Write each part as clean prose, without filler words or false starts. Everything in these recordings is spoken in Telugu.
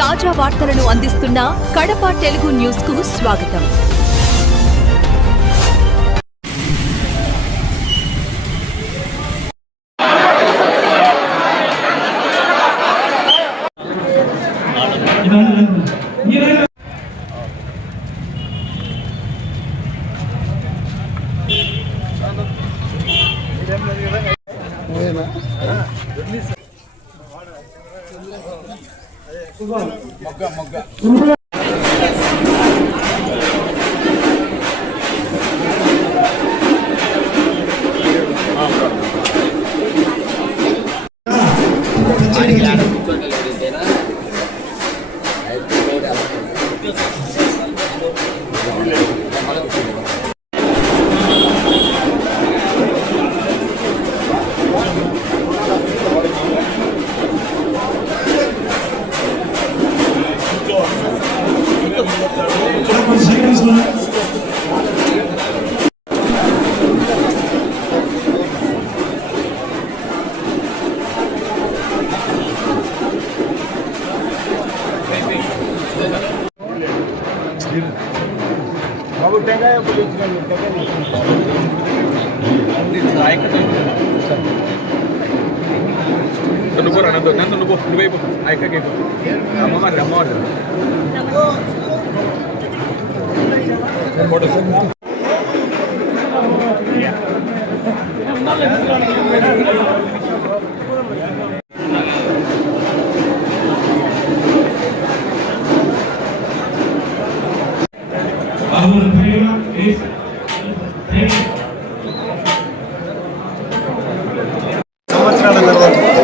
తాజా వార్తలను అందిస్తున్న కడప తెలుగు న్యూస్ కు స్వాగతం.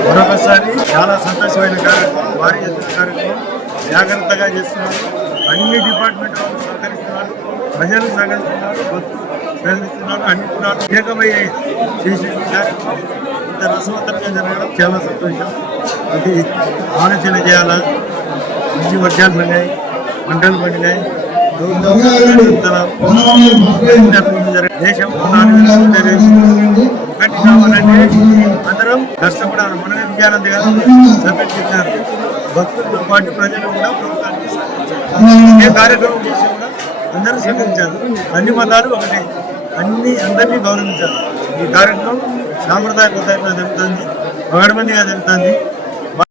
మరొకసారి చాలా సంతోషమైన కార్యక్రమం, భారీ ఎత్తున కార్యక్రమం జాగ్రత్తగా చేస్తున్నారు. అన్ని డిపార్ట్మెంట్ వాళ్ళు సహకరిస్తున్నారు, ప్రజలు సహకరిస్తున్నారు, సహకరిస్తున్నారు. అన్ని కులాలు ఏకమయ్యే చేసే కార్యక్రమం ఇంత రసవత్తరంగా జరగడం చాలా సంతోషం. అది ఆలోచన చేయాలా. మంచి వర్షాలు పడినాయి, పంటలు పండినాయి. దేశం ఒకటి కావాలంటే అందరం కష్టపడాలి. మన విజ్ఞానం చెప్పారు. భక్తులతో పాటు ప్రజలు కూడా ప్రభుత్వానికి ఏ కార్యక్రమం చేసి కూడా అందరూ స్వీకరించారు. అన్ని మతాలు ఒకటే, అందరినీ గౌరవించారు. ఈ కార్యక్రమం సాంప్రదాయ పద్ధతిగా జరుగుతుంది, పగడబందిగా జరుగుతుంది.